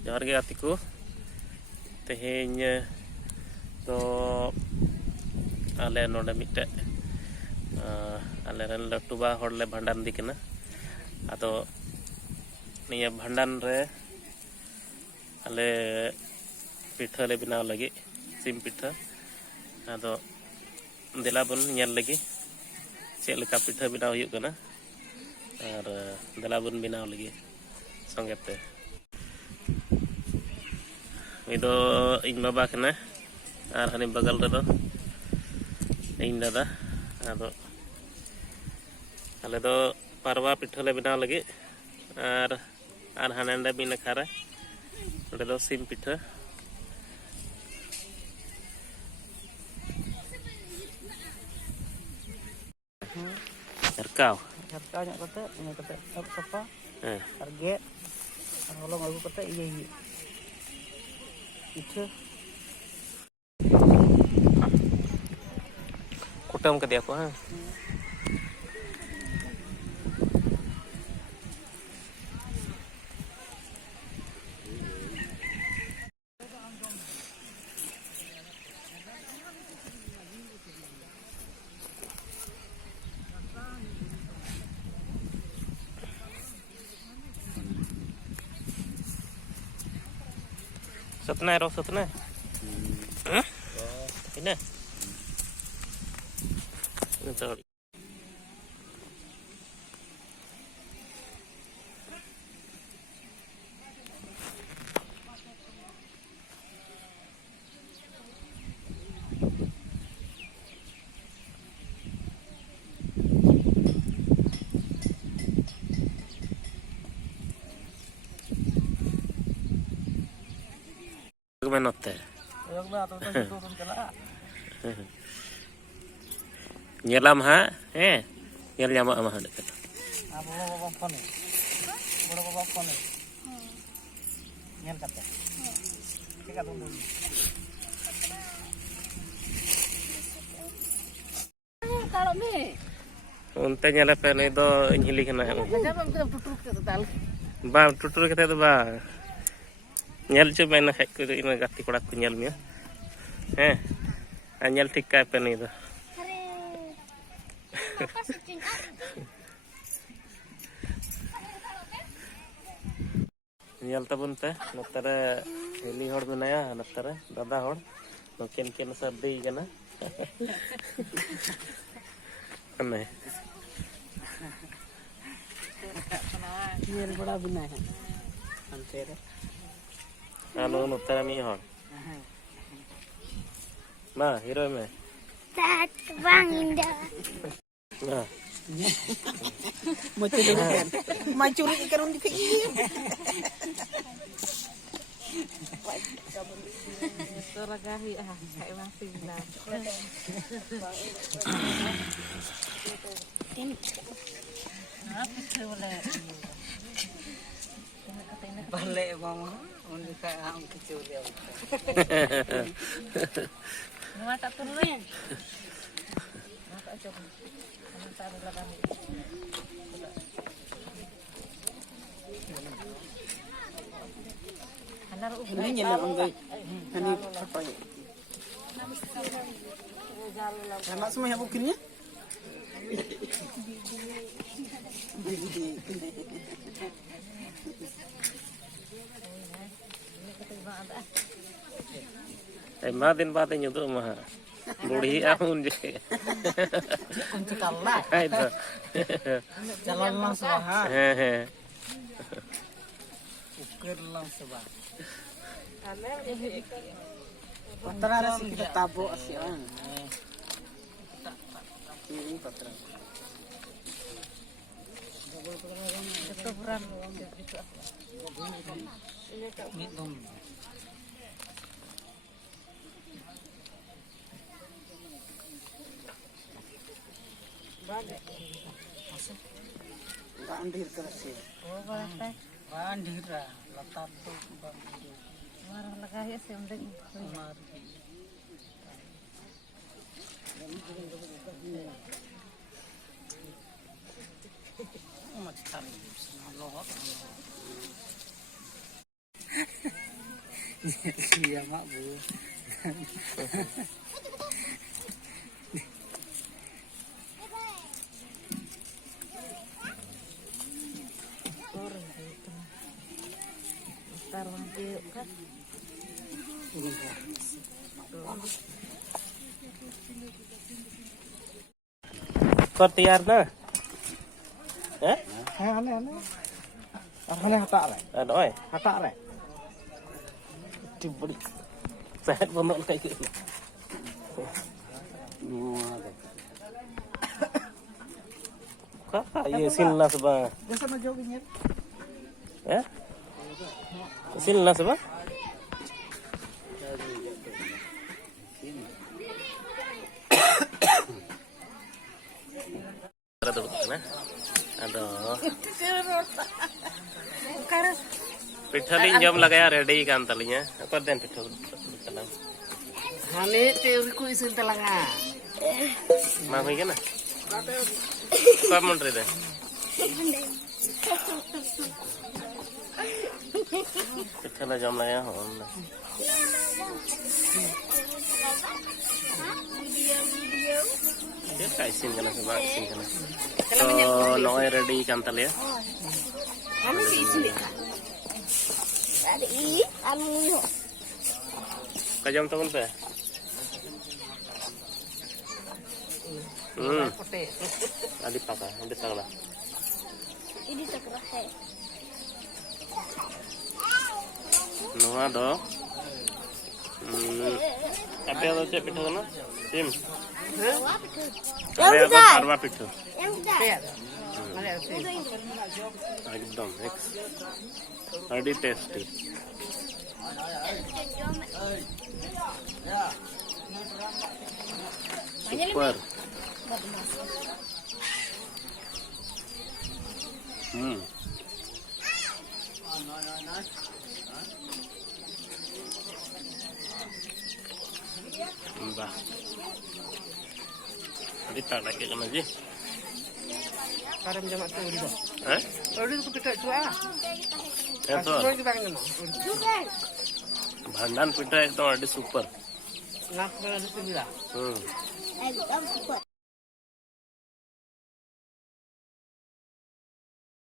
Johar ge gatiku tehenya to ale nonde mitte ale ren latu ba horle bhandan dikena ado niya bhandan re ale pitha le binaw lagi sim pitha ado dela bun nyel lagi cek leka pitha binaw huyuk kana ar dela bun binaw lagi songe te itu ᱤᱧ ᱵᱟᱵᱟ ᱠᱟᱱᱟ ᱟᱨ ᱦᱟᱱᱤ ᱵᱟᱜᱟᱞ ᱨᱮᱫᱚ ᱤᱧ ᱫᱟᱫᱟ ᱟᱫᱚ ᱟᱞᱮ ᱫᱚ ᱯᱟᱨᱣᱟ ᱯᱤᱴᱷᱟᱹ ᱞᱮ ᱵᱮᱱᱟᱣ ᱞᱟᱹᱜᱤᱫ ᱟᱨ ᱦᱟᱱᱮᱸᱰᱮ ᱢᱤᱫ ᱱᱟᱠᱷᱟ ᱨᱮ ᱚᱸᱰᱮ ᱫᱚ ᱥᱤᱢ ᱯᱤᱴᱷᱟᱹ ᱦᱮᱨᱠᱟᱣ ᱧᱚᱜ ᱠᱟᱛᱮ ᱤᱱᱟᱹ ᱠᱟᱛᱮ ᱥᱟᱯᱷᱟ ᱟᱨ ᱜᱮᱫ ᱟᱨ ᱦᱚᱞᱚᱝ ᱟᱹᱜᱩ ᱠᱟᱛᱮ ᱤᱭᱟᱹ ᱦᱩᱭᱩᱜ ᱯᱤᱴᱷᱟᱹ kutam ke dia ko ha Satna ro satna ini betul gimana teh nyelam ha nyel nyama ama dekat nyel kate tika tunggu kalau ni unte nyala pe ni do nyili kana jangan kita tutur ke total ba tutur kate do ba nyel chu mena khaj ko ina gati koda ko nyel mia anyel tik ka pe ni do nyel tabun te notare heli hor menaya notare dada hor noken ken sardi kana aneh nyel bada bina hai ante re anu notare mi hor ma hero me tat bang indah nah macuri ikan undi ke Soragahi kayak masih lah. balik mama undi kayak ang kecil dia Mata turun. Mata coba. Mata ada belakang. ini nyel anggai ini apa ya anak semua yang bukinnya ma din ba tin yutu ma budi aun je kunci kalah itu jalan langsung ukir langsung patra sih kita tabok asian ini patra Ketuburan. minum andir kerasi Oh, boleh. andir latar tuh bang Marah lagi sih mending. macam Iya mak bu. Taruh nanti kan. कर तैयार ना हैं Aneh. Aneh hatak le. नॉय Hatak le. बड़ी सेहत बंद kayak gitu kakak ya silna seba Biasa na jogging ya. ya silna seba ada kan aduh पिठली जम लगाया ready कान तलिया पर देन पिठो तला Hane teori ku isin telanga. मा होई के ना सब मन रे दे पिठला जम लगाया हो ये काय सीन करना से बात सीन करना तो नॉय रेडी कान तलिया Anu si isin deka. Ada anu yo. कजम तो पे आदि पाका आदि तगला Ini tak kerasa. नवा दो apa yang cek pitu kana tim Yang apa besar. parwa pitu Yang besar. Mane ase. एकदम बड़ी टेस्टी सुपर वाह अभी ताड़ा के करना जी Karam jamak teori do. हैं Teori ku pitak cua. ये तो Teori kita kan no. भांडन पिठा एकदम अड़ी super Nak kena ada bila. एकदम super.